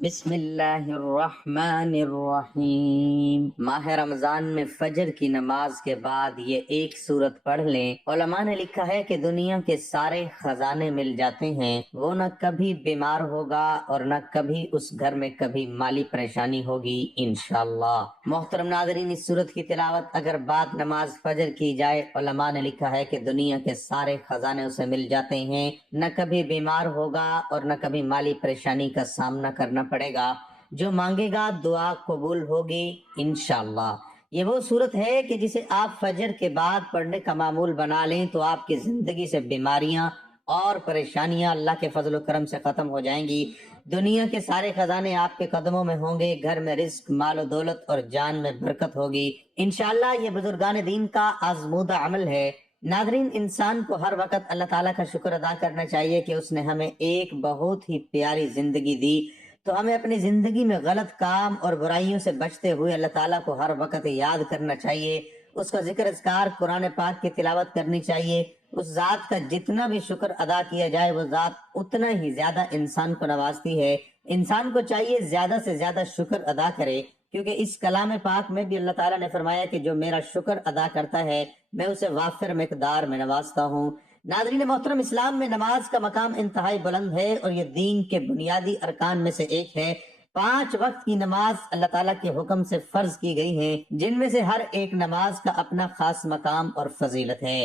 بسم اللہ الرحمن الرحیم۔ ماہ رمضان میں فجر کی نماز کے بعد یہ ایک سورت پڑھ لیں۔ علماء نے لکھا ہے کہ دنیا کے سارے خزانے مل جاتے ہیں، وہ نہ کبھی بیمار ہوگا اور نہ کبھی اس گھر میں کبھی مالی پریشانی ہوگی انشاءاللہ۔ محترم ناظرین، اس سورت کی تلاوت اگر بعد نماز فجر کی جائے، علماء نے لکھا ہے کہ دنیا کے سارے خزانے اسے مل جاتے ہیں، نہ کبھی بیمار ہوگا اور نہ کبھی مالی پریشانی کا سامنا کرنا پڑے گا، جو مانگے گا دعا قبول ہوگی انشاءاللہ۔ یہ وہ صورت ہے کہ جسے آپ فجر کے بعد پڑھنے کا معمول بنا لیں تو آپ کی زندگی سے بیماریاں اور پریشانیاں اللہ کے فضل و کرم سے ختم ہو جائیں گی۔ دنیا کے سارے خزانے آپ کے قدموں میں ہوں گے، گھر میں رزق، مال و دولت اور جان میں برکت ہوگی انشاءاللہ۔ یہ بزرگان دین کا آزمودہ عمل ہے۔ ناظرین، انسان کو ہر وقت اللہ تعالیٰ کا شکر ادا کرنا چاہیے کہ اس نے ہمیں ایک بہت ہی پیاری زندگی دی، تو ہمیں اپنی زندگی میں غلط کام اور برائیوں سے بچتے ہوئے اللہ تعالیٰ کو ہر وقت یاد کرنا چاہیے، اس کا ذکر اذکار قرآن پاک کی تلاوت کرنی چاہیے۔ اس ذات کا جتنا بھی شکر ادا کیا جائے وہ ذات اتنا ہی زیادہ انسان کو نوازتی ہے۔ انسان کو چاہیے زیادہ سے زیادہ شکر ادا کرے، کیونکہ اس کلام پاک میں بھی اللہ تعالیٰ نے فرمایا کہ جو میرا شکر ادا کرتا ہے میں اسے وافر مقدار میں نوازتا ہوں۔ ناظرین محترم، اسلام میں نماز کا مقام انتہائی بلند ہے اور یہ دین کے بنیادی ارکان میں سے ایک ہے۔ 5 وقت کی نماز اللہ تعالیٰ کے حکم سے فرض کی گئی ہیں، جن میں سے ہر ایک نماز کا اپنا خاص مقام اور فضیلت ہے۔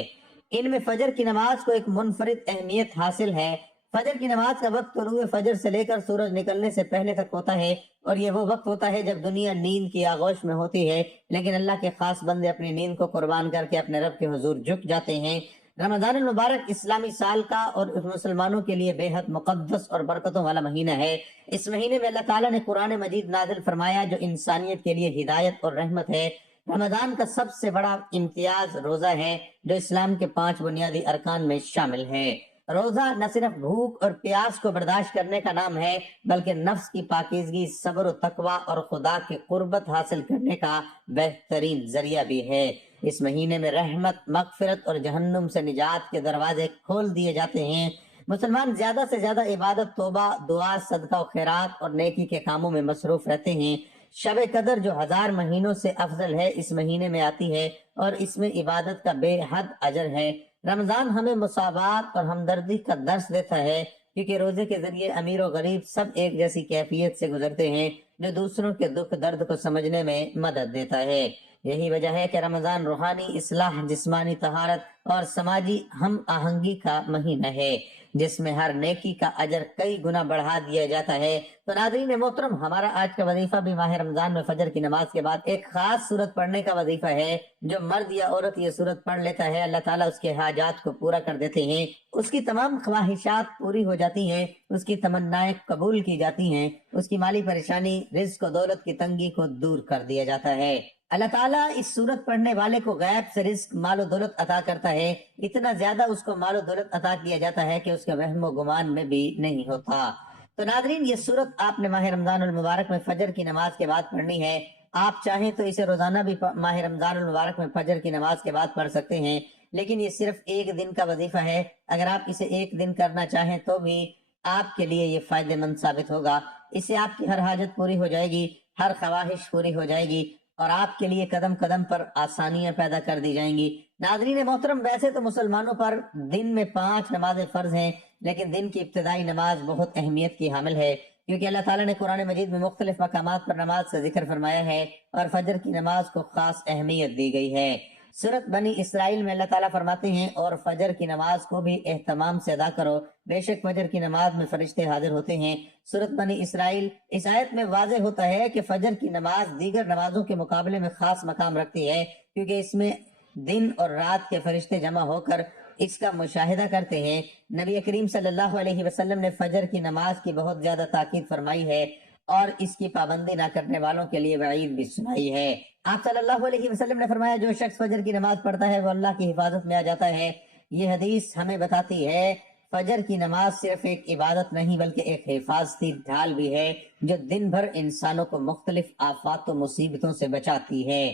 ان میں فجر کی نماز کو ایک منفرد اہمیت حاصل ہے۔ فجر کی نماز کا وقت طلوع فجر سے لے کر سورج نکلنے سے پہلے تک ہوتا ہے، اور یہ وہ وقت ہوتا ہے جب دنیا نیند کی آغوش میں ہوتی ہے، لیکن اللہ کے خاص بندے اپنی نیند کو قربان کر کے اپنے رب کے حضور جھک جاتے ہیں۔ رمضان المبارک اسلامی سال کا اور مسلمانوں کے لیے بے حد مقدس اور برکتوں والا مہینہ ہے۔ اس مہینے میں اللہ تعالیٰ نے قرآن مجید نازل فرمایا جو انسانیت کے لیے ہدایت اور رحمت ہے۔ رمضان کا سب سے بڑا امتیاز روزہ ہے، جو اسلام کے 5 بنیادی ارکان میں شامل ہے۔ روزہ نہ صرف بھوک اور پیاس کو برداشت کرنے کا نام ہے، بلکہ نفس کی پاکیزگی، صبر و تقوی اور خدا کی قربت حاصل کرنے کا بہترین ذریعہ بھی ہے۔ اس مہینے میں رحمت، مغفرت اور جہنم سے نجات کے دروازے کھول دیے جاتے ہیں۔ مسلمان زیادہ سے زیادہ عبادت، توبہ، دعا، صدقہ و خیرات اور نیکی کے کاموں میں مصروف رہتے ہیں۔ شب قدر جو 1000 مہینوں سے افضل ہے، اس مہینے میں آتی ہے اور اس میں عبادت کا بے حد اجر ہے۔ رمضان ہمیں مساوات اور ہمدردی کا درس دیتا ہے، کیونکہ روزے کے ذریعے امیر و غریب سب ایک جیسی کیفیت سے گزرتے ہیں، جو دوسروں کے دکھ درد کو سمجھنے میں مدد دیتا ہے۔ یہی وجہ ہے کہ رمضان روحانی اصلاح، جسمانی طہارت اور سماجی ہم آہنگی کا مہینہ ہے، جس میں ہر نیکی کا اجر کئی گنا بڑھا دیا جاتا ہے۔ تو ناظرین محترم، ہمارا آج کا وظیفہ بھی ماہ رمضان میں فجر کی نماز کے بعد ایک خاص سورت پڑھنے کا وظیفہ ہے۔ جو مرد یا عورت یہ سورت پڑھ لیتا ہے، اللہ تعالیٰ اس کے حاجات کو پورا کر دیتے ہیں، اس کی تمام خواہشات پوری ہو جاتی ہیں، اس کی تمنائیں قبول کی جاتی ہیں، اس کی مالی پریشانی، رزق و دولت کی تنگی کو دور کر دیا جاتا ہے۔ اللہ تعالیٰ اس سورت پڑھنے والے کو غیب سے رزق، مال و دولت عطا کرتا ہے۔ اتنا زیادہ اس کو مال و دولت عطا کیا جاتا ہے کہ اس کے وہم و گمان میں بھی نہیں ہوتا۔ تو ناظرین، یہ سورت آپ نے ماہ رمضان المبارک میں فجر کی نماز کے بعد پڑھنی ہے۔ آپ چاہیں تو اسے روزانہ بھی ماہ رمضان المبارک میں فجر کی نماز کے بعد پڑھ سکتے ہیں، لیکن یہ صرف ایک دن کا وظیفہ ہے۔ اگر آپ اسے ایک دن کرنا چاہیں تو بھی آپ کے لیے یہ فائدہ مند ثابت ہوگا۔ اس سے آپ کی ہر حاجت پوری ہو جائے گی، ہر خواہش پوری ہو جائے گی، اور آپ کے لیے قدم قدم پر آسانیاں پیدا کر دی جائیں گی۔ ناظرین محترم، ویسے تو مسلمانوں پر دن میں 5 نمازیں فرض ہیں، لیکن دن کی ابتدائی نماز بہت اہمیت کی حامل ہے، کیونکہ اللہ تعالیٰ نے قرآن مجید میں مختلف مقامات پر نماز کا ذکر فرمایا ہے اور فجر کی نماز کو خاص اہمیت دی گئی ہے۔ سورۃ بنی اسرائیل میں اللہ تعالیٰ فرماتے ہیں، اور فجر کی نماز کو بھی اہتمام سے ادا کرو، بے شک فجر کی نماز میں فرشتے حاضر ہوتے ہیں۔ سورۃ بنی اسرائیل، اس آیت میں واضح ہوتا ہے کہ فجر کی نماز دیگر نمازوں کے مقابلے میں خاص مقام رکھتی ہے، کیونکہ اس میں دن اور رات کے فرشتے جمع ہو کر اس کا مشاہدہ کرتے ہیں۔ نبی کریم صلی اللہ علیہ وسلم نے فجر کی نماز کی بہت زیادہ تاکید فرمائی ہے اور اس کی پابندی نہ کرنے والوں کے لیے وعید بھی سنائی ہے۔ آپ صلی اللہ علیہ وسلم نے فرمایا، جو شخص فجر کی نماز پڑھتا ہے وہ اللہ کی حفاظت میں آ جاتا ہے۔ یہ حدیث ہمیں بتاتی ہے فجر کی نماز صرف ایک عبادت نہیں بلکہ ایک حفاظتی ڈھال بھی ہے، جو دن بھر انسانوں کو مختلف آفات و مصیبتوں سے بچاتی ہے۔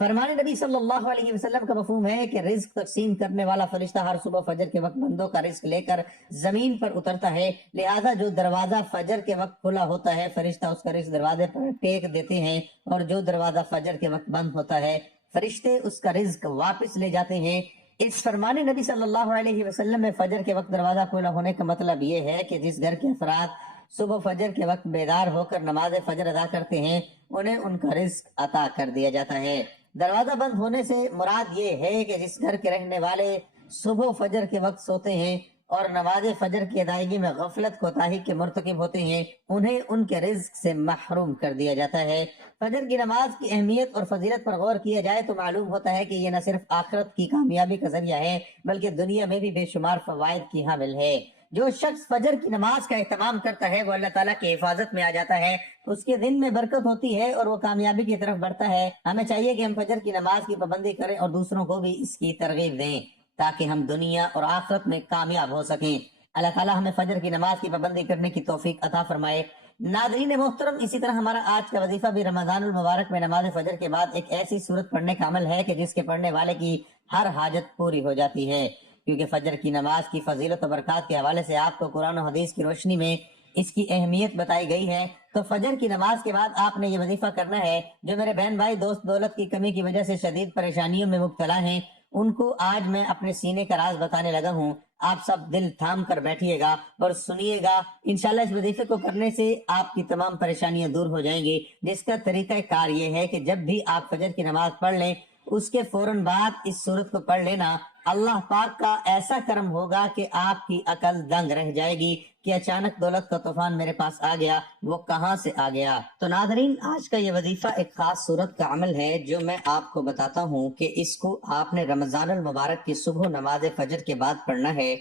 فرمان نبی صلی اللہ علیہ وسلم کا مفہوم ہے کہ رزق تقسیم کرنے والا فرشتہ ہر صبح فجر کے وقت بندوں کا رزق لے کر زمین پر اترتا ہے، لہذا جو دروازہ فجر کے وقت کھلا ہوتا ہے فرشتہ اس کا رزق دروازے پر ٹیک دیتے ہیں، اور جو دروازہ فجر کے وقت بند ہوتا ہے فرشتے اس کا رزق واپس لے جاتے ہیں۔ اس فرمان نبی صلی اللہ علیہ وسلم میں فجر کے وقت دروازہ کھلا ہونے کا مطلب یہ ہے کہ جس گھر کے افراد صبح فجر کے وقت بیدار ہو کر نماز فجر ادا کرتے ہیں انہیں ان کا رزق عطا کر دیا جاتا ہے۔ دروازہ بند ہونے سے مراد یہ ہے کہ جس گھر کے رہنے والے صبح فجر کے وقت سوتے ہیں اور نماز فجر کی ادائیگی میں غفلت کوتاہی کے مرتکب ہوتے ہیں انہیں ان کے رزق سے محروم کر دیا جاتا ہے۔ فجر کی نماز کی اہمیت اور فضیلت پر غور کیا جائے تو معلوم ہوتا ہے کہ یہ نہ صرف آخرت کی کامیابی کا ذریعہ ہے بلکہ دنیا میں بھی بے شمار فوائد کی حامل ہے۔ جو شخص فجر کی نماز کا اہتمام کرتا ہے وہ اللہ تعالیٰ کی حفاظت میں آ جاتا ہے، اس کے دن میں برکت ہوتی ہے اور وہ کامیابی کی طرف بڑھتا ہے۔ ہمیں چاہیے کہ ہم فجر کی نماز کی پابندی کریں اور دوسروں کو بھی اس کی ترغیب دیں تاکہ ہم دنیا اور آخرت میں کامیاب ہو سکیں۔ اللہ تعالیٰ ہمیں فجر کی نماز کی پابندی کرنے کی توفیق عطا فرمائے۔ ناظرین محترم، اسی طرح ہمارا آج کا وظیفہ بھی رمضان المبارک میں نماز فجر کے بعد ایک ایسی سورت پڑھنے کا عمل ہے کہ جس کے پڑھنے والے کی ہر حاجت پوری ہو جاتی ہے، کیونکہ فجر کی نماز کی فضیلت و برکات کے حوالے سے آپ کو قرآن و حدیث کی روشنی میں اس کی اہمیت بتائی گئی ہے۔ تو فجر کی نماز کے بعد آپ نے یہ وظیفہ کرنا ہے۔ جو میرے بہن بھائی دوست دولت کی کمی کی وجہ سے شدید پریشانیوں میں مبتلا ہیں ان کو آج میں اپنے سینے کا راز بتانے لگا ہوں۔ آپ سب دل تھام کر بیٹھیے گا اور سنیے گا، انشاءاللہ اس وظیفے کو کرنے سے آپ کی تمام پریشانیاں دور ہو جائیں گی، جس کا طریقہ کار یہ ہے کہ جب بھی آپ فجر کی نماز پڑھ لیں اس کے فوراً بعد اس سورت کو پڑھ لینا۔ اللہ پاک کا ایسا کرم ہوگا کہ آپ کی عقل دنگ رہ جائے گی کہ اچانک دولت کا طوفان میرے پاس آ گیا، وہ کہاں سے آ گیا۔ تو ناظرین، آج کا یہ وظیفہ ایک خاص صورت کا عمل ہے جو میں آپ کو بتاتا ہوں کہ اس کو آپ نے رمضان المبارک کی صبح نماز فجر کے بعد پڑھنا ہے۔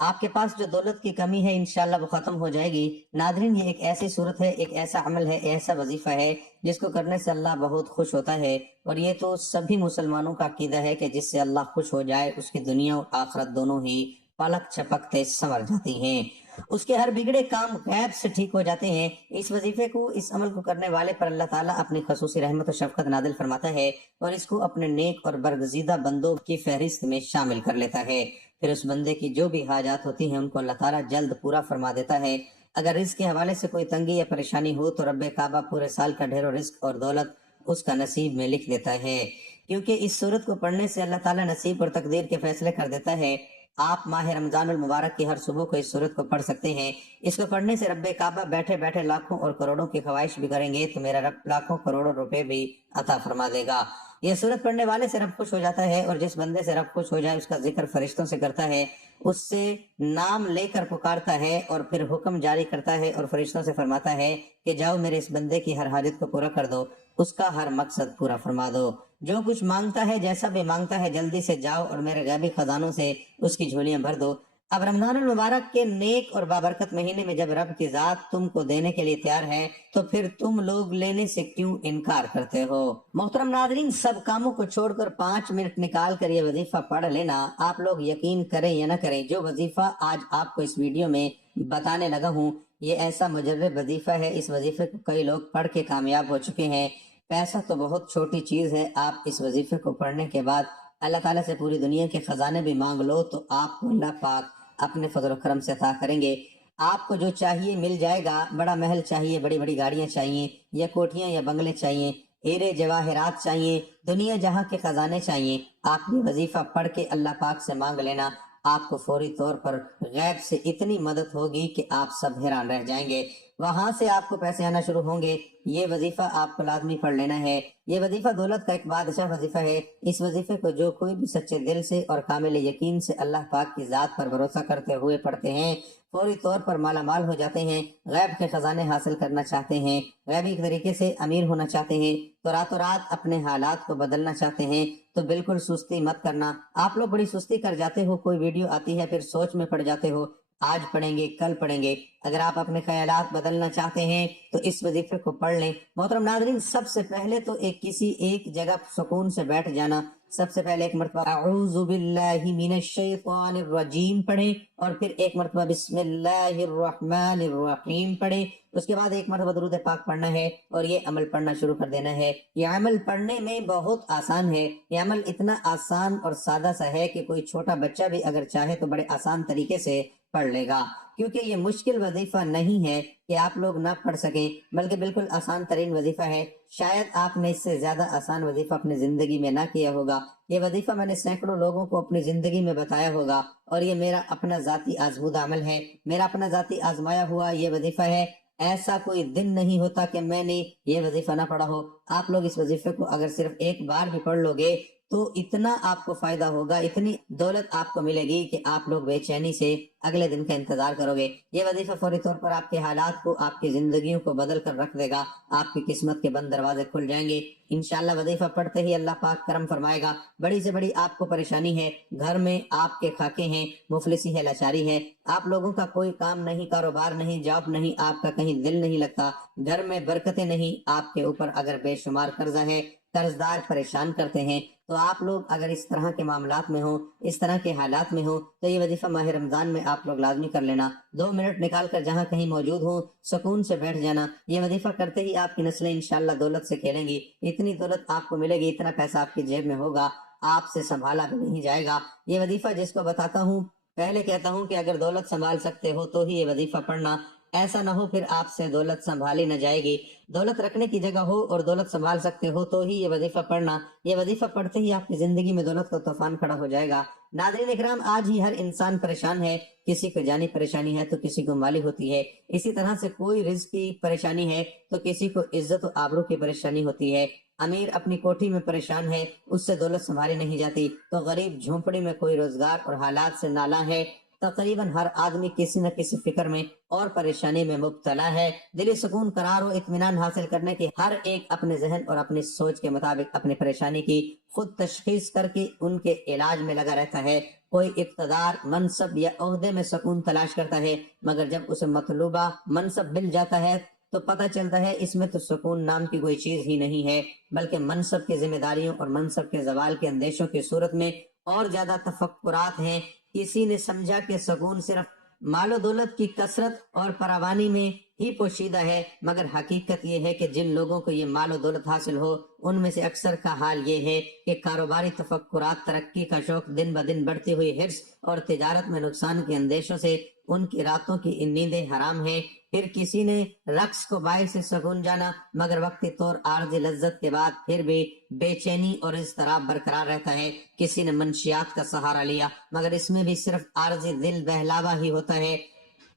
آپ کے پاس جو دولت کی کمی ہے انشاءاللہ وہ ختم ہو جائے گی۔ ناظرین، یہ ایک ایسی صورت ہے، ایک ایسا عمل ہے، ایسا وظیفہ ہے جس کو کرنے سے اللہ بہت خوش ہوتا ہے، اور یہ تو سبھی مسلمانوں کا عقیدہ ہے کہ جس سے اللہ خوش ہو جائے اس کی دنیا اور آخرت دونوں ہی پلک چھپکتے سنور جاتی ہیں، اس کے ہر بگڑے کام غیب سے ٹھیک ہو جاتے ہیں۔ اس وظیفے کو، اس عمل کو کرنے والے پر اللہ تعالیٰ اپنی خصوصی رحمت و شفقت نازل فرماتا ہے اور اس کو اپنے نیک اور برگزیدہ بندوں کی فہرست میں شامل کر لیتا ہے۔ پھر اس بندے کی جو بھی حاجات ہوتی ہیں ان کو اللہ تعالیٰ جلد پورا فرما دیتا ہے۔ اگر رزق کے حوالے سے کوئی تنگی یا پریشانی ہو تو رب کعبہ پورے سال کا ڈھیر و رزق اور دولت اس کا نصیب میں لکھ دیتا ہے، کیونکہ اس صورت کو پڑھنے سے اللہ تعالیٰ نصیب اور تقدیر کے فیصلے کر دیتا ہے۔ آپ ماہ رمضان المبارک کی ہر صبح کو اس صورت کو پڑھ سکتے ہیں۔ اس کو پڑھنے سے رب کعبہ بیٹھے بیٹھے لاکھوں اور کروڑوں کی خواہش بھی کریں گے تو میرا رب لاکھوں کروڑوں روپے بھی عطا فرما دے گا۔ یہ صورت پڑھنے والے سے رب خوش ہو جاتا ہے، اور جس بندے سے رب خوش ہو جائے اس کا ذکر فرشتوں سے کرتا ہے، اس سے نام لے کر پکارتا ہے اور پھر حکم جاری کرتا ہے اور فرشتوں سے فرماتا ہے کہ جاؤ میرے اس بندے کی ہر حاجت کو پورا کر دو، اس کا ہر مقصد پورا فرما دو، جو کچھ مانگتا ہے جیسا بھی مانگتا ہے جلدی سے جاؤ اور میرے غیبی خزانوں سے اس کی جھولیاں بھر دو۔ اب رمضان المبارک کے نیک اور بابرکت مہینے میں جب رب کی ذات تم کو دینے کے لیے تیار ہے تو پھر تم لوگ لینے سے کیوں انکار کرتے ہو؟ محترم ناظرین، سب کاموں کو چھوڑ کر 5 منٹ نکال کر یہ وظیفہ پڑھ لینا۔ آپ لوگ یقین کریں یا نہ کریں، جو وظیفہ آج آپ کو اس ویڈیو میں بتانے لگا ہوں یہ ایسا مجرب وظیفہ ہے، اس وظیفے کو کئی لوگ پڑھ کے کامیاب ہو چکے ہیں۔ پیسہ تو بہت چھوٹی چیز ہے، آپ اس وظیفے کو پڑھنے کے بعد اللہ تعالیٰ سے پوری دنیا کے خزانے بھی مانگ لو تو آپ کو اللہ پاک اپنے فضل و کرم سے عطا کریں گے۔ آپ کو جو چاہیے مل جائے گا۔ بڑا محل چاہیے، بڑی بڑی گاڑیاں چاہیے، یا کوٹھیاں یا بنگلے چاہیے، ہیرے جواہرات چاہیے، دنیا جہاں کے خزانے چاہیے، آپ یہ وظیفہ پڑھ کے اللہ پاک سے مانگ لینا۔ آپ کو فوری طور پر غیب سے اتنی مدد ہوگی کہ آپ سب حیران رہ جائیں گے، وہاں سے آپ کو پیسے آنا شروع ہوں گے۔ یہ وظیفہ آپ کو لازمی پڑھ لینا ہے۔ یہ وظیفہ دولت کا ایک بادشاہ وظیفہ ہے۔ اس وظیفے کو جو کوئی بھی سچے دل سے اور کامل یقین سے اللہ پاک کی ذات پر بھروسہ کرتے ہوئے پڑھتے ہیں فوری طور پر مالا مال ہو جاتے ہیں۔ غیب کے خزانے حاصل کرنا چاہتے ہیں، غیبی طریقے سے امیر ہونا چاہتے ہیں، تو راتوں رات اپنے حالات کو بدلنا چاہتے ہیں تو بالکل سستی مت کرنا۔ آپ لوگ بڑی سستی کر جاتے ہو، کوئی ویڈیو آتی ہے پھر سوچ میں پڑ جاتے ہو، آج پڑھیں گے، کل پڑھیں گے۔ اگر آپ اپنے خیالات بدلنا چاہتے ہیں تو اس وظیفے کو پڑھ لیں۔ محترم ناظرین، سب سے پہلے تو کسی ایک جگہ سکون سے بیٹھ جانا۔ سب سے پہلے ایک مرتبہ اعوذ باللہ من الشیطان الرجیم پڑھیں، اور پھر ایک مرتبہ بسم اللہ الرحمن الرحیم پڑھیں۔ اس کے بعد ایک مرتبہ درود پاک پڑھنا ہے اور یہ عمل پڑھنا شروع کر دینا ہے۔ یہ عمل پڑھنے میں بہت آسان ہے۔ یہ عمل اتنا آسان اور سادہ سا ہے کہ کوئی چھوٹا بچہ بھی اگر چاہے تو بڑے آسان طریقے سے پڑھ لے گا، کیونکہ یہ مشکل وظیفہ نہیں ہے کہ آپ لوگ نہ پڑھ سکیں، بلکہ بالکل آسان ترین وظیفہ ہے۔ شاید آپ نے اس سے زیادہ آسان وظیفہ اپنی زندگی میں نہ کیا ہوگا۔ یہ وظیفہ میں نے سینکڑوں لوگوں کو اپنی زندگی میں بتایا ہوگا، اور یہ میرا اپنا ذاتی آزمودہ عمل ہے، میرا اپنا ذاتی آزمایا ہوا یہ وظیفہ ہے۔ ایسا کوئی دن نہیں ہوتا کہ میں نے یہ وظیفہ نہ پڑھا ہو۔ آپ لوگ اس وظیفے کو اگر صرف ایک بار بھی پڑھ لو گے تو اتنا آپ کو فائدہ ہوگا، اتنی دولت آپ کو ملے گی کہ آپ لوگ بے چینی سے اگلے دن کا انتظار کرو گے۔ یہ وظیفہ فوری طور پر آپ کے حالات کو، آپ کی زندگیوں کو بدل کر رکھ دے گا۔ آپ کی قسمت کے بند دروازے کھل جائیں گے انشاءاللہ۔ وظیفہ پڑھتے ہی اللہ پاک کرم فرمائے گا۔ بڑی سے بڑی آپ کو پریشانی ہے، گھر میں آپ کے خاکے ہیں، مفلسی ہے، لاچاری ہے، آپ لوگوں کا کوئی کام نہیں، کاروبار نہیں، جاب نہیں، آپ کا کہیں دل نہیں لگتا، گھر میں برکتیں نہیں، آپ کے اوپر اگر بے شمار قرضہ ہے، قرضدار پریشان کرتے ہیں، تو آپ لوگ اگر اس طرح کے معاملات میں ہوں، اس طرح کے حالات میں ہوں، تو یہ وظیفہ ماہ رمضان میں آپ لوگ لازمی کر لینا۔ 2 منٹ نکال کر جہاں کہیں موجود ہوں سکون سے بیٹھ جانا۔ یہ وظیفہ کرتے ہی آپ کی نسلیں انشاءاللہ دولت سے کھیلیں گی، اتنی دولت آپ کو ملے گی، اتنا پیسہ آپ کی جیب میں ہوگا، آپ سے سنبھالا بھی نہیں جائے گا۔ یہ وظیفہ جس کو بتاتا ہوں، پہلے کہتا ہوں کہ اگر دولت سنبھال سکتے ہو تو ہی یہ وظیفہ پڑھنا، ایسا نہ ہو پھر آپ سے دولت سنبھالی نہ جائے گی۔ دولت رکھنے کی جگہ ہو اور دولت سنبھال سکتے ہو تو ہی یہ وظیفہ پڑھنا۔ یہ وظیفہ پڑھتے ہی آپ کی زندگی میں دولت کا طوفان کھڑا ہو جائے گا۔ ناظرین اکرام، آج ہی ہر انسان پریشان ہے، کسی کو جانی پریشانی ہے تو کسی کو مالی ہوتی ہے، اسی طرح سے کوئی رزق کی پریشانی ہے تو کسی کو عزت و آبرو کی پریشانی ہوتی ہے۔ امیر اپنی کوٹھی میں پریشان ہے، اس سے دولت سنبھالی نہیں جاتی، تو غریب جھونپڑی میں کوئی روزگار اور حالات سے نالاں ہے۔ تقریباً ہر آدمی کسی نہ کسی فکر میں اور پریشانی میں مبتلا ہے۔ دلی سکون، قرار و اطمینان حاصل کرنے کی ہر ایک اپنے ذہن اور اپنی سوچ کے مطابق اپنی پریشانی کی خود تشخیص کر کے ان کے علاج میں لگا رہتا ہے۔ کوئی اقتدار، منصب یا عہدے میں سکون تلاش کرتا ہے، مگر جب اسے مطلوبہ منصب مل جاتا ہے تو پتہ چلتا ہے اس میں تو سکون نام کی کوئی چیز ہی نہیں ہے، بلکہ منصب کی ذمہ داریوں اور منصب کے زوال کے اندیشوں کی صورت میں اور زیادہ تفکرات ہیں۔ کسی نے سمجھا کہ سکون صرف مال و دولت کی کثرت اور فراوانی میں ہی پوشیدہ ہے، مگر حقیقت یہ ہے کہ جن لوگوں کو یہ مال و دولت حاصل ہو ان میں سے اکثر کا حال یہ ہے کہ کاروباری تفکرات، ترقی کا شوق، دن بدن بڑھتی ہوئی حرص اور تجارت میں نقصان کے اندیشوں سے ان کی راتوں کی نیندیں حرام ہیں۔ پھر کسی نے رقص کو باعث سکون جانا، مگر وقتی طور عارضی لذت کے بعد پھر بھی بے چینی اور اضطراب برقرار رہتا ہے۔ کسی نے منشیات کا سہارا لیا، مگر اس میں بھی صرف عارضی دل بہلاوا ہی ہوتا ہے،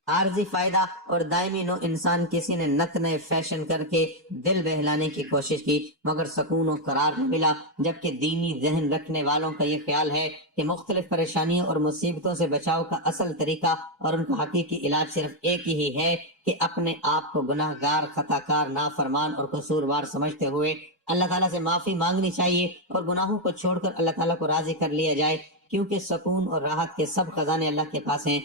عارضی فائدہ اور دائمی نو انسان۔ کسی نے نت نئے فیشن کر کے دل بہلانے کی کوشش کی، مگر سکون و قرار نہ ملا، جبکہ دینی ذہن رکھنے والوں کا یہ خیال ہے کہ مختلف پریشانیوں اور مصیبتوں سے بچاؤ کا اصل طریقہ اور ان کا حقیقی علاج صرف ایک ہی ہے کہ اپنے آپ کو گناہ گار، خطا کار، نافرمان اور قصوروار سمجھتے ہوئے اللہ تعالیٰ سے معافی مانگنی چاہیے اور گناہوں کو چھوڑ کر اللہ تعالیٰ کو راضی کر لیا جائے، کیونکہ سکون اور راحت کے سب خزانے اللہ کے پاس ہیں۔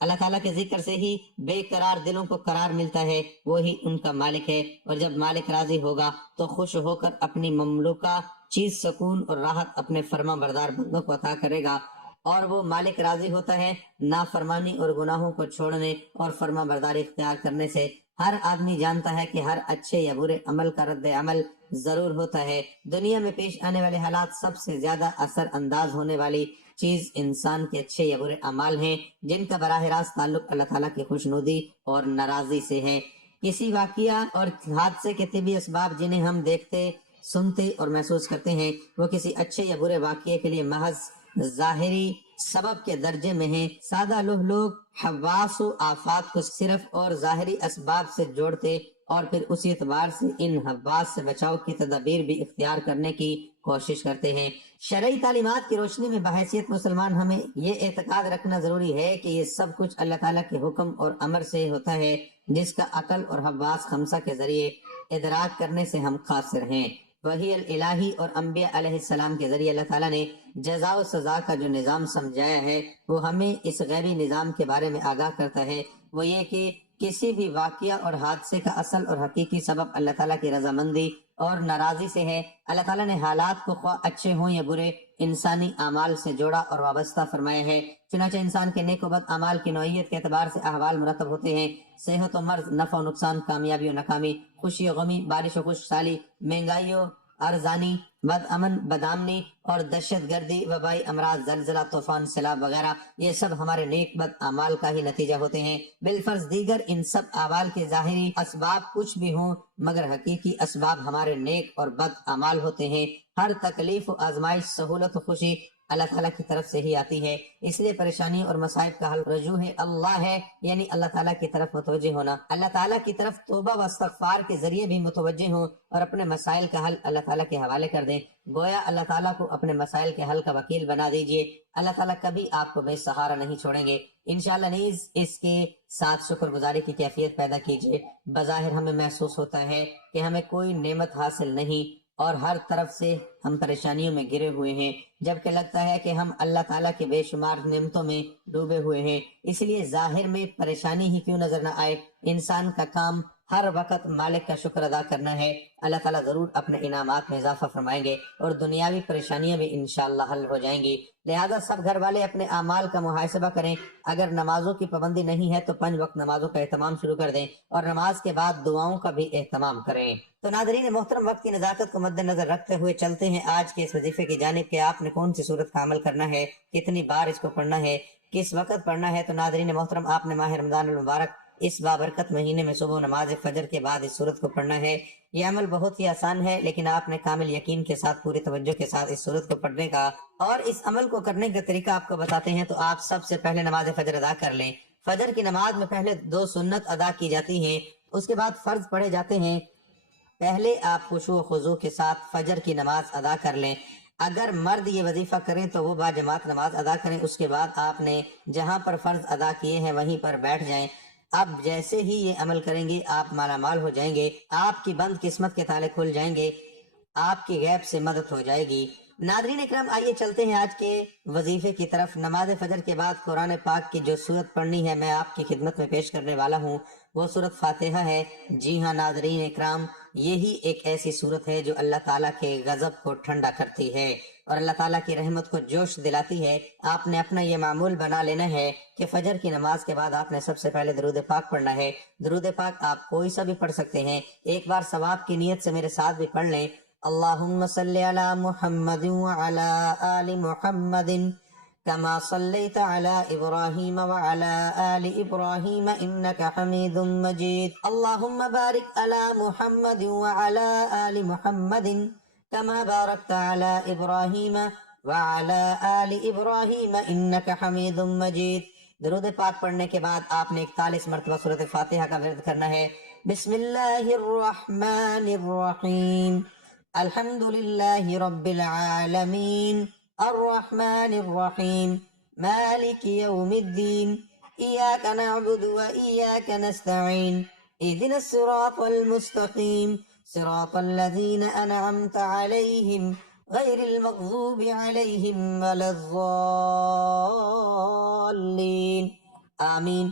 اللہ تعالیٰ کے ذکر سے ہی بے قرار دلوں کو قرار ملتا ہے، وہی ان کا مالک ہے، اور جب مالک راضی ہوگا تو خوش ہو کر اپنی مملوکہ چیز سکون اور راحت اپنے فرما بردار بندوں کو عطا کرے گا، اور وہ مالک راضی ہوتا ہے نافرمانی اور گناہوں کو چھوڑنے اور فرما برداری اختیار کرنے سے۔ ہر آدمی جانتا ہے کہ ہر اچھے یا برے عمل کا رد عمل ضرور ہوتا ہے۔ دنیا میں پیش آنے والے حالات سب سے زیادہ اثر انداز ہونے والی چیز انسان کے اچھے یا برے اعمال ہیں، جن کا براہ راست تعلق اللہ تعالیٰ کی خوشنودی اور ناراضی سے ہے۔ کسی واقعہ اور حادثے کے طبی اسباب جنہیں ہم دیکھتے، سنتے اور محسوس کرتے ہیں، وہ کسی اچھے یا برے واقعے کے لیے محض ظاہری سبب کے درجے میں ہیں۔ سادہ لوگ حواس و آفات کو صرف اور ظاہری اسباب سے جوڑتے اور پھر اسی اعتبار سے ان حواس سے بچاؤ کی تدابیر بھی اختیار کرنے کی کوشش کرتے ہیں۔ شرعی تعلیمات کی روشنی میں بحیثیت مسلمان ہمیں یہ اعتقاد رکھنا ضروری ہے کہ یہ سب کچھ اللہ تعالیٰ کے حکم اور امر سے ہوتا ہے، جس کا عقل اور حواس خمسہ کے ذریعے ادراک کرنے سے ہم قاصر ہیں۔ وحی الہی اور انبیاء علیہ السلام کے ذریعے اللہ تعالیٰ نے جزا و سزا کا جو نظام سمجھایا ہے وہ ہمیں اس غیبی نظام کے بارے میں آگاہ کرتا ہے۔ وہ یہ کہ کسی بھی واقعہ اور حادثے کا اصل اور حقیقی سبب اللہ تعالیٰ کی رضامندی اور ناراضی سے ہے۔ اللہ تعالیٰ نے حالات کو خواہ اچھے ہوں یا برے انسانی اعمال سے جوڑا اور وابستہ فرمایا ہے۔ چنانچہ انسان کے نیک و بد اعمال کی نوعیت کے اعتبار سے احوال مرتب ہوتے ہیں۔ صحت و مرض، نفع و نقصان، کامیابی و ناکامی، خوشی و غمی، بارش و خشک سالی، مہنگائی و ارزانی، بد امن بدامنی اور دہشت گردی، وبائی امراض، زلزلہ، طوفان، سیلاب وغیرہ، یہ سب ہمارے نیک بد اعمال کا ہی نتیجہ ہوتے ہیں۔ بالفرض دیگر ان سب اعمال کے ظاہری اسباب کچھ بھی ہوں مگر حقیقی اسباب ہمارے نیک اور بد اعمال ہوتے ہیں۔ ہر تکلیف و آزمائش، سہولت و خوشی اللہ تعالیٰ کی طرف سے ہی آتی ہے۔ اس لیے پریشانی اور مصائب کا حل رجوع اللہ ہے، یعنی اللہ تعالیٰ کی طرف متوجہ ہونا۔ اللہ تعالیٰ کی طرف توبہ و استغفار کے ذریعے بھی متوجہ ہوں اور اپنے مسائل کا حل اللہ تعالیٰ کے حوالے کر دیں۔ گویا اللہ تعالیٰ کو اپنے مسائل کے حل کا وکیل بنا دیجئے۔ اللہ تعالیٰ کبھی آپ کو بے سہارا نہیں چھوڑیں گے۔ انشاءاللہ نیز اس کے ساتھ شکر گزاری کی کیفیت پیدا کیجئے۔ بظاہر ہمیں محسوس ہوتا ہے کہ ہمیں کوئی نعمت حاصل نہیں اور ہر طرف سے ہم پریشانیوں میں گرے ہوئے ہیں، جبکہ لگتا ہے کہ ہم اللہ تعالیٰ کے بے شمار نعمتوں میں ڈوبے ہوئے ہیں۔ اس لیے ظاہر میں پریشانی ہی کیوں نظر نہ آئے، انسان کا کام ہر وقت مالک کا شکر ادا کرنا ہے۔ اللہ تعالیٰ ضرور اپنے انعامات میں اضافہ فرمائیں گے اور دنیاوی پریشانیاں بھی انشاءاللہ حل ہو جائیں گی۔ لہذا سب گھر والے اپنے اعمال کا محاسبہ کریں۔ اگر نمازوں کی پابندی نہیں ہے تو 5 وقت نمازوں کا اہتمام شروع کر دیں اور نماز کے بعد دعاؤں کا بھی اہتمام کریں۔ تو ناظرین محترم، وقت کی نزاکت کو مد نظر رکھتے ہوئے چلتے ہیں آج کے اس وظیفے کی جانب کہ آپ نے کون سی صورت کا عمل کرنا ہے، کتنی بار اس کو پڑھنا ہے، کس وقت پڑھنا ہے۔ تو ناظرین محترم، آپ نے ماہ رمضان المبارک اس بابرکت مہینے میں صبح نماز فجر کے بعد اس صورت کو پڑھنا ہے۔ یہ عمل بہت ہی آسان ہے، لیکن آپ نے کامل یقین کے ساتھ پوری توجہ کے ساتھ اس صورت کو پڑھنے کا اور اس عمل کو کرنے کا طریقہ آپ کو بتاتے ہیں۔ تو آپ سب سے پہلے نماز فجر ادا کر لیں۔ فجر کی نماز میں پہلے 2 سنت ادا کی جاتی ہیں، اس کے بعد فرض پڑھے جاتے ہیں۔ پہلے آپ خشوع و خضوع کے ساتھ فجر کی نماز ادا کر لیں۔ اگر مرد یہ وظیفہ کریں تو وہ باجماعت نماز ادا کریں۔ اس کے بعد آپ نے جہاں پر فرض ادا کیے ہیں وہیں پر بیٹھ جائیں۔ اب جیسے ہی یہ عمل کریں گے آپ مالا مال ہو جائیں گے، آپ کی بند قسمت کے تالے کھل جائیں گے، آپ کی غیب سے مدد ہو جائے گی۔ ناظرین اکرام، آئیے چلتے ہیں آج کے وظیفے کی طرف۔ نماز فجر کے بعد قرآن پاک کی جو سورت پڑھنی ہے میں آپ کی خدمت میں پیش کرنے والا ہوں وہ سورت فاتحہ ہے۔ جی ہاں ناظرین اکرام، یہی ایک ایسی سورت ہے جو اللہ تعالیٰ کے غضب کو ٹھنڈا کرتی ہے اور اللہ تعالیٰ کی رحمت کو جوش دلاتی ہے۔ آپ نے اپنا یہ معمول بنا لینا ہے کہ فجر کی نماز کے بعد آپ نے سب سے پہلے درود پاک پڑھنا ہے۔ درود پاک آپ کوئی سا بھی پڑھ سکتے ہیں، ایک بار ثواب کی نیت سے میرے ساتھ بھی پڑھ لیں۔ اللہم صلی علی محمد وعلی آل محمد كما صليت على إبراهيم وعلى آل إبراهيم إنك حميد مجيد اللهم بارك على محمد وعلى آل محمد كما باركت على إبراهيم وعلى آل إبراهيم إنك حميد مجيد۔ درود پاک پڑھنے کے بعد آپ نے 41 مرتبہ سورۃ فاتحہ کا ورد کرنا ہے۔ بسم اللہ الرحمن الرحیم، الحمد للہ رب العالمین، الرحمن الرحیم، مالک یوم الدین، ایاک نعبد و ایاک نستعین، اہدنا الصراط المستقیم، صراط الذین انعمت علیہم غیر المغضوب علیہم ولا الضالین، آمین۔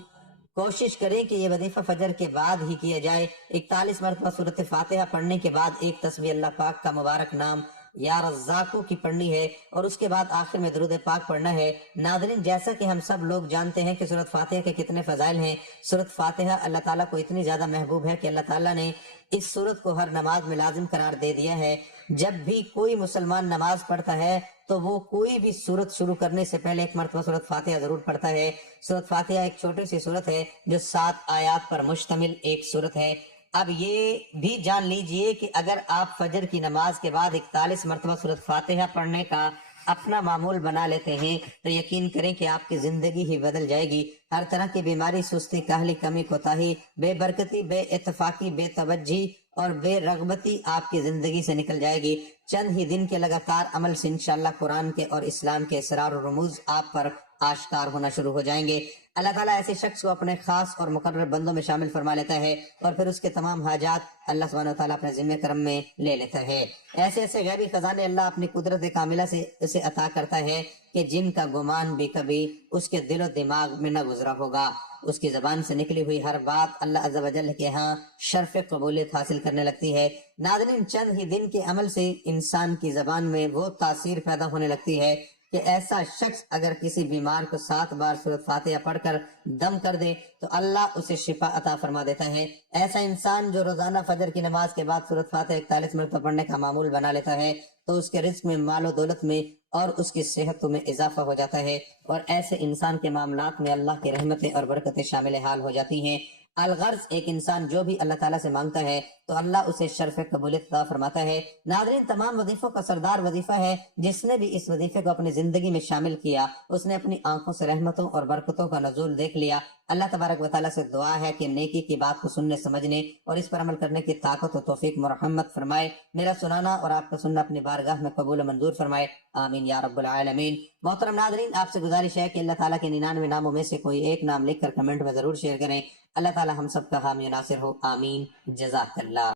کوشش کریں کہ یہ وظیفہ فجر کے بعد ہی کیا جائے۔ 41 مرتبہ سورۃ فاتحہ پڑھنے کے بعد ایک تسبیح اللہ پاک کا مبارک نام یا رزاقو کی پڑھنی ہے اور اس کے بعد آخر میں درود پاک پڑھنا ہے۔ ناظرین، جیسا کہ ہم سب لوگ جانتے ہیں کہ سورۃ فاتحہ کے کتنے فضائل ہیں۔ سورۃ فاتحہ اللہ تعالیٰ کو اتنی زیادہ محبوب ہے کہ اللہ تعالیٰ نے اس سورت کو ہر نماز میں لازم قرار دے دیا ہے۔ جب بھی کوئی مسلمان نماز پڑھتا ہے تو وہ کوئی بھی سورت شروع کرنے سے پہلے ایک مرتبہ سورۃ فاتحہ ضرور پڑھتا ہے۔ سورۃ فاتحہ ایک چھوٹی سی سورت ہے جو 7 آیات پر مشتمل ایک سورت ہے۔ اب یہ بھی جان لیجئے کہ اگر آپ فجر کی نماز کے بعد 41 مرتبہ سورۃ فاتحہ پڑھنے کا اپنا معمول بنا لیتے ہیں تو یقین کریں کہ آپ کی زندگی ہی بدل جائے گی۔ ہر طرح کی بیماری، سستی، کاہلی، کمی، کوتاہی، بے برکتی، بے اتفاقی، بے توجہی اور بے رغبتی آپ کی زندگی سے نکل جائے گی۔ چند ہی دن کے لگاتار عمل سے انشاءاللہ قرآن کے اور اسلام کے اسرار و رموز آپ پر آشکار ہونا شروع ہو جائیں گے۔ اللہ تعالیٰ ایسے شخص کو اپنے خاص اور مقرر بندوں میں شامل فرما لیتا ہے اور پھر اس کے تمام حاجات اللہ سبحانہ وتعالیٰ اپنے ذمہ کرم میں لے لیتا ہے۔ ایسے ایسے غیبی خزانے اللہ اپنی قدرت کاملہ سے اسے عطا کرتا ہے کہ جن کا گمان بھی کبھی اس کے دل و دماغ میں نہ گزرا ہوگا۔ اس کی زبان سے نکلی ہوئی ہر بات اللہ عز و جل کے ہاں شرف قبولیت حاصل کرنے لگتی ہے۔ ناظرین، چند ہی دن کے عمل سے انسان کی زبان میں وہ تاثیر پیدا ہونے لگتی ہے کہ ایسا شخص اگر کسی بیمار کو 7 بار سورۃ فاتحہ پڑھ کر دم کر دے تو اللہ اسے شفا عطا فرما دیتا ہے۔ ایسا انسان جو روزانہ فجر کی نماز کے بعد سورۃ فاتحہ 41 مرتبہ پڑھنے کا معمول بنا لیتا ہے تو اس کے رزق میں، مال و دولت میں اور اس کی صحت میں اضافہ ہو جاتا ہے، اور ایسے انسان کے معاملات میں اللہ کی رحمتیں اور برکتیں شامل حال ہو جاتی ہیں۔ الغرض، ایک انسان جو بھی اللہ تعالیٰ سے مانگتا ہے تو اللہ اسے شرف قبولیت عطا فرماتا ہے۔ ناظرین، تمام وظیفوں کا سردار وظیفہ ہے، جس نے بھی اس وظیفے کو اپنی زندگی میں شامل کیا اس نے اپنی آنکھوں سے رحمتوں اور برکتوں کا نزول دیکھ لیا۔ اللہ تبارک و تعالیٰ سے دعا ہے کہ نیکی کی بات کو سننے، سمجھنے اور اس پر عمل کرنے کی طاقت و توفیق مرحمت فرمائے۔ میرا سنانا اور آپ کا سننا اپنی بارگاہ میں قبول و منظور فرمائے، آمین یا رب العالمین۔ محترم ناظرین، آپ سے گزارش ہے کہ اللہ تعالیٰ کے 99 ناموں میں سے کوئی ایک نام لکھ کر کمنٹ میں ضرور شیئر کریں۔ اللہ تعالیٰ ہم سب کا حامی و ناصر ہو، آمین، جزاک اللہ۔